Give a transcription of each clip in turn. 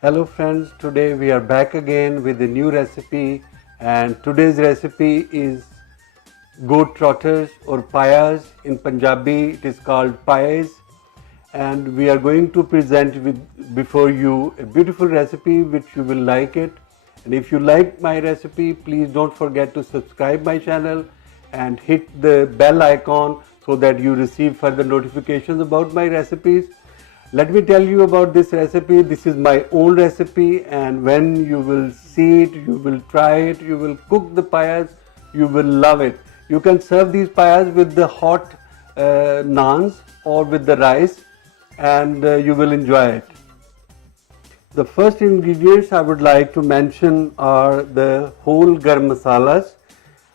Hello friends, today we are back again with a new recipe, and today's recipe is goat trotters or payas. In Punjabi it is called payas, and we are going to present before you a beautiful recipe which you will like it. And if you like my recipe, please don't forget to subscribe my channel and hit the bell icon so that you receive further notifications about my recipes. Let me tell you about this recipe. This is my own recipe, and when you will see it, you will try it, you will cook the payas, you will love it. You can serve these payas with the hot naans or with the rice, and you will enjoy it. The first ingredients I would like to mention are the whole garam masalas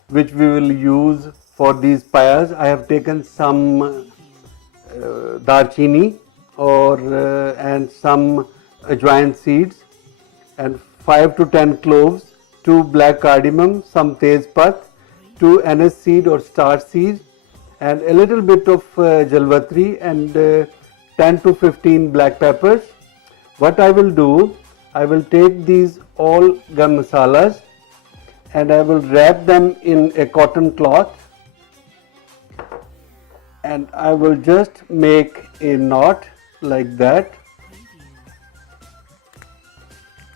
which we will use for these payas. I have taken some darchini and some ajwain seeds and 5 to 10 cloves, 2 black cardamom, some tezpat, 2 anise seed or star seeds, and a little bit of jalvatri and 10 to 15 black peppers. What I will do, I will take these all garam masalas and I will wrap them in a cotton cloth, and I will just make a knot like that.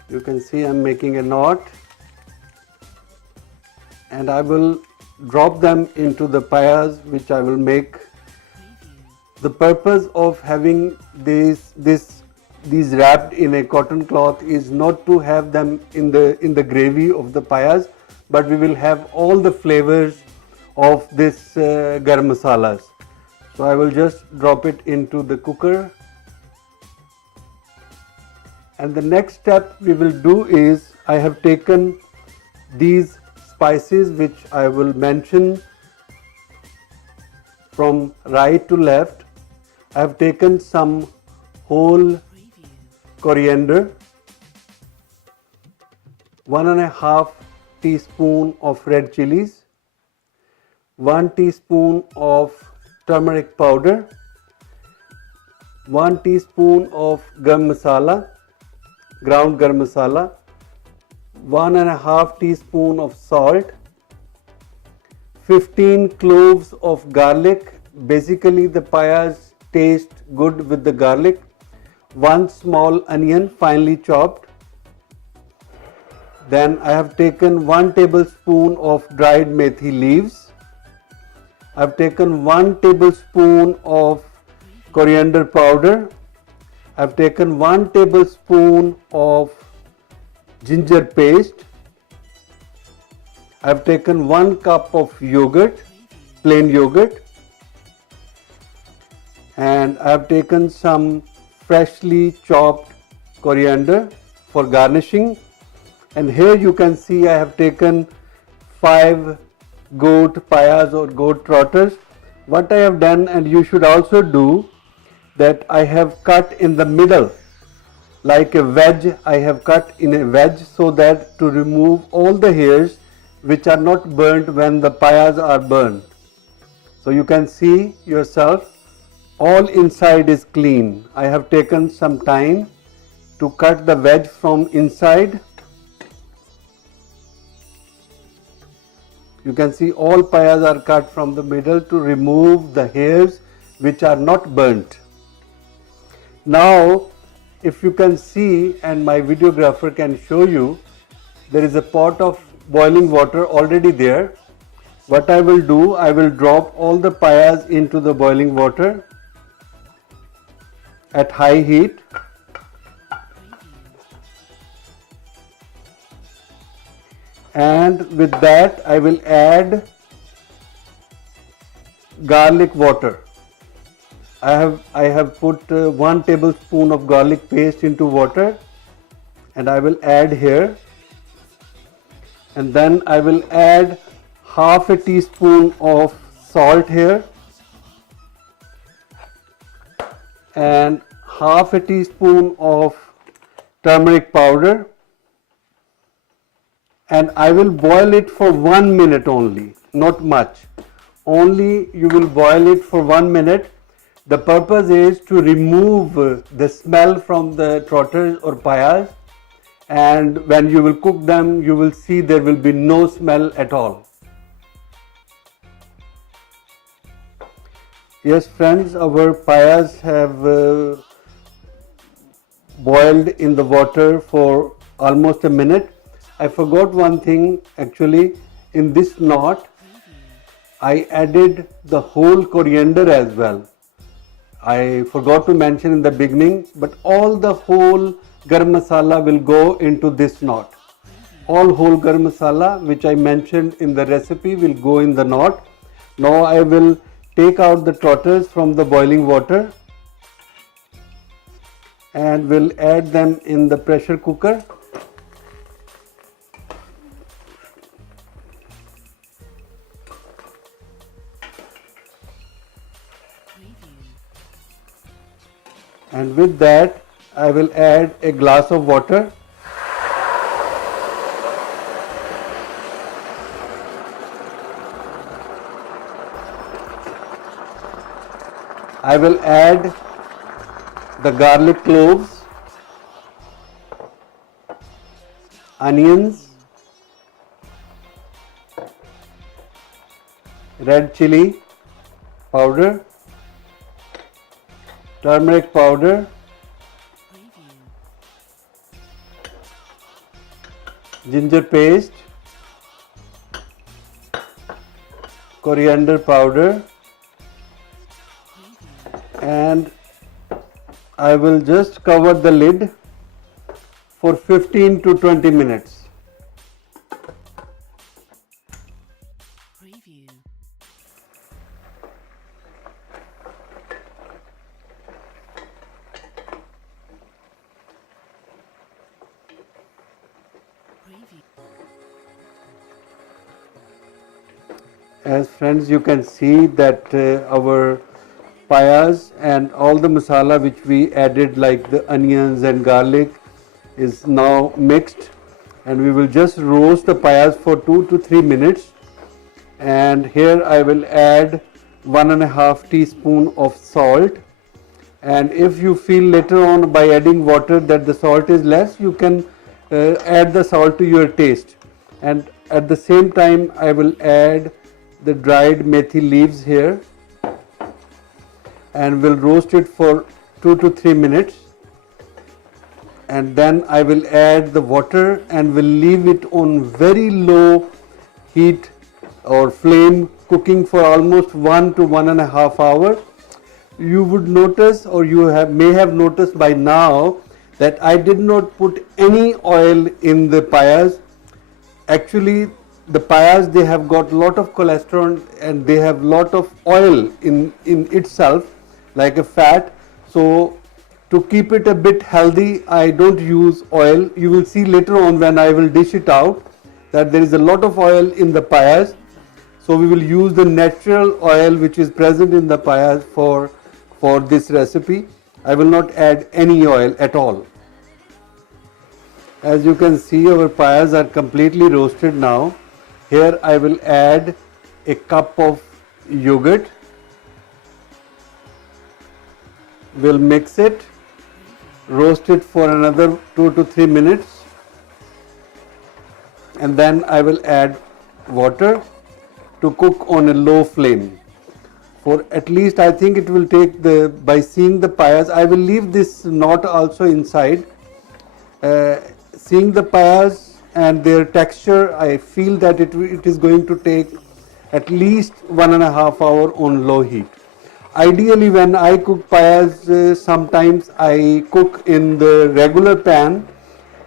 You can see I'm making a knot, and I will drop them into the payas which I will make. The purpose of having these wrapped in a cotton cloth is not to have them in the gravy of the payas, but we will have all the flavors of this garam masalas. So I will just drop it into the cooker. And the next step we will do is, I have taken these spices which I will mention from right to left. I have taken some whole coriander, 1.5 teaspoon of red chilies, 1 teaspoon of turmeric powder, 1 teaspoon of garam masala, ground garam masala, 1.5 teaspoon of salt, 15 cloves of garlic. Basically the payas taste good with the garlic. 1 small onion finely chopped. Then I have taken 1 tablespoon of dried methi leaves. I have taken 1 tablespoon of coriander powder. I have taken 1 tablespoon of ginger paste. I have taken 1 cup of yogurt, plain yogurt, and I have taken some freshly chopped coriander for garnishing. And here you can see I have taken 5 goat payas or goat trotters. What I have done, and you should also do, that I have cut in the middle like a wedge. I have cut in a wedge so that to remove all the hairs which are not burnt when the payas are burnt. So you can see yourself, all inside is clean. I have taken some time to cut the wedge from inside. You can see all payas are cut from the middle to remove the hairs which are not burnt. Now, if you can see, and my videographer can show you, there is a pot of boiling water already there. What I will do, I will drop all the payas into the boiling water at high heat. And with that I will add garlic water. I have put 1 tablespoon of garlic paste into water, and I will add here, and then I will add half a teaspoon of salt here and half a teaspoon of turmeric powder, and I will boil it for 1 minute only, not much. Only you will boil it for 1 minute. The purpose is to remove the smell from the trotters or payas and when you will cook them, you will see there will be no smell at all. Yes friends, our payas have boiled in the water for almost a minute. I forgot one thing actually. In this knot I added the whole coriander as well. I forgot to mention in the beginning, but all the whole garam masala will go into this knot. All whole garam masala which I mentioned in the recipe will go in the knot. Now I will take out the trotters from the boiling water and will add them in the pressure cooker. And with that I will add a glass of water. I will add the garlic cloves, onions, red chili powder, turmeric powder, ginger paste, coriander powder, and I will just cover the lid for 15 to 20 minutes. As friends, you can see that our payas and all the masala which we added, like the onions and garlic, is now mixed, and we will just roast the payas for 2 to 3 minutes. And here I will add 1.5 teaspoon of salt, and if you feel later on by adding water that the salt is less, you can add the salt to your taste. And at the same time I will add the dried methi leaves here, and will roast it for 2 to 3 minutes, and then I will add the water and will leave it on very low heat or flame, cooking for almost 1 to 1.5 hours. You would notice, or you may have noticed by now, that I did not put any oil in the payas. Actually the payas, they have got lot of cholesterol and they have lot of oil in itself, like a fat. So to keep it a bit healthy, I don't use oil. You will see later on when I will dish it out that there is a lot of oil in the payas. So we will use the natural oil which is present in the payas for this recipe. I will not add any oil at all. As you can see, our payas are completely roasted now. Here I will add a cup of yogurt. We'll mix it, roast it for another 2 to 3 minutes, and then I will add water to cook on a low flame for at least, I think it will take by seeing the payas, I will leave this knot also inside. Seeing the payas and their texture, I feel that it is going to take at least 1.5 hours on low heat. Ideally, when I cook payas, sometimes I cook in the regular pan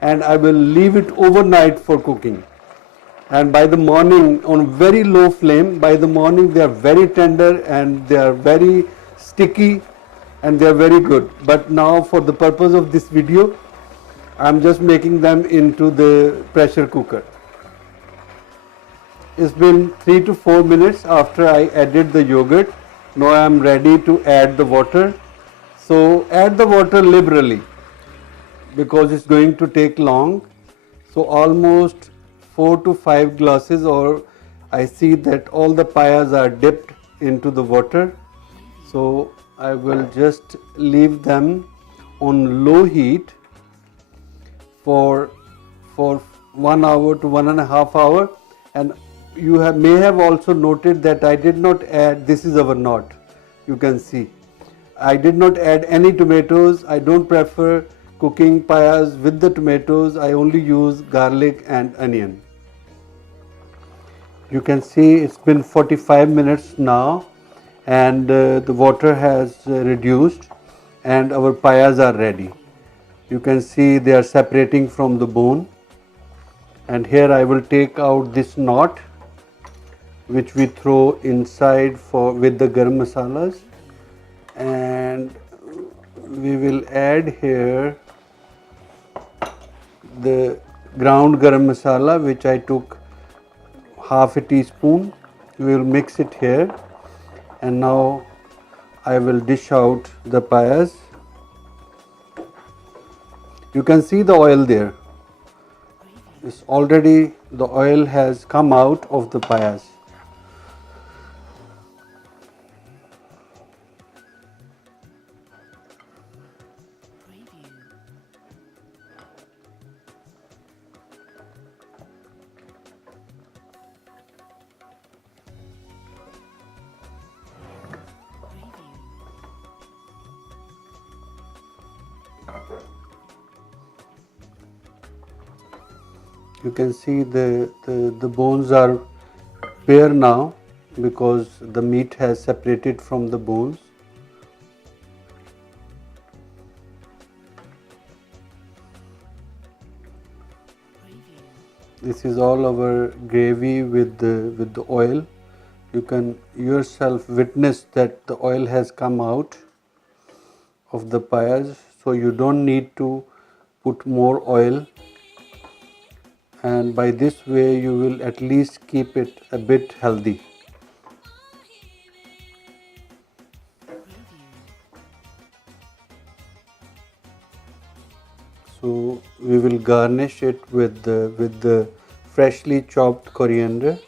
and I will leave it overnight for cooking. And by the morning, on very low flame, by the morning they are very tender and they are very sticky and they are very good. But now for the purpose of this video, I am just making them into the pressure cooker. It's been 3 to 4 minutes after I added the yogurt. Now I am ready to add the water. So add the water liberally because it's going to take long. So almost 4 to 5 glasses, or I see that all the payas are dipped into the water. So I will just leave them on low heat for for 1 hour to 1.5 hours, and you may have also noted that I did not add, this is our knot, you can see. I did not add any tomatoes. I don't prefer cooking payas with the tomatoes. I only use garlic and onion. You can see it's been 45 minutes now, and the water has reduced and our payas are ready. You can see they are separating from the bone, and here I will take out this knot which we throw inside with the garam masalas, and we will add here the ground garam masala which I took half a teaspoon. We will mix it here, and now I will dish out the payas. You can see the oil there. It's already, the oil has come out of the payas. You can see the bones are bare now because the meat has separated from the bones. This is all our gravy with the oil. You can yourself witness that the oil has come out of the payas, so you don't need to put more oil, and by this way you will at least keep it a bit healthy. So we will garnish it with the freshly chopped coriander,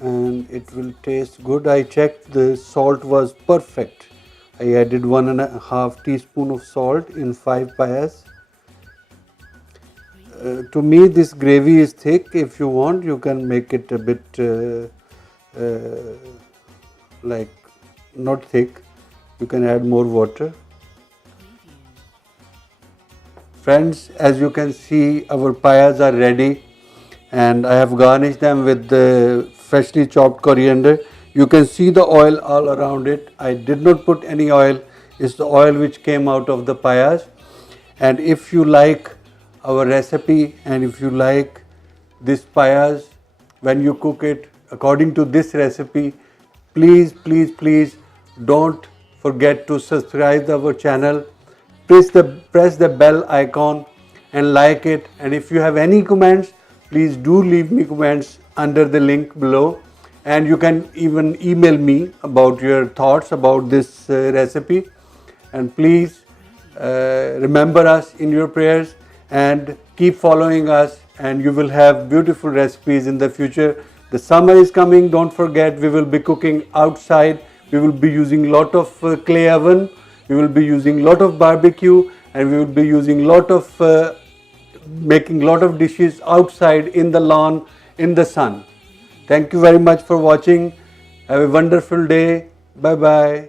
and it will taste good. I checked, the salt was perfect. I added 1.5 teaspoon of salt in 5 payas. To me this gravy is thick. If you want, you can make it a bit like not thick. You can add more water. Friends, as you can see, our payas are ready, and I have garnished them with the freshly chopped coriander. You can see the oil all around it. I did not put any oil. It's the oil which came out of the payas. And if you like our recipe, and if you like this payas, when you cook it according to this recipe, please don't forget to subscribe our channel. Press the bell icon and like it. And if you have any comments, please do leave me comments under the link below, and you can even email me about your thoughts about this recipe. And please remember us in your prayers and keep following us, and you will have beautiful recipes in the future. The summer is coming. Don't forget, we will be cooking outside. We will be using lot of clay oven. We will be using lot of barbecue, and we will be using lot of making lot of dishes outside in the lawn, in the sun. Thank you very much for watching. Have a wonderful day. Bye bye.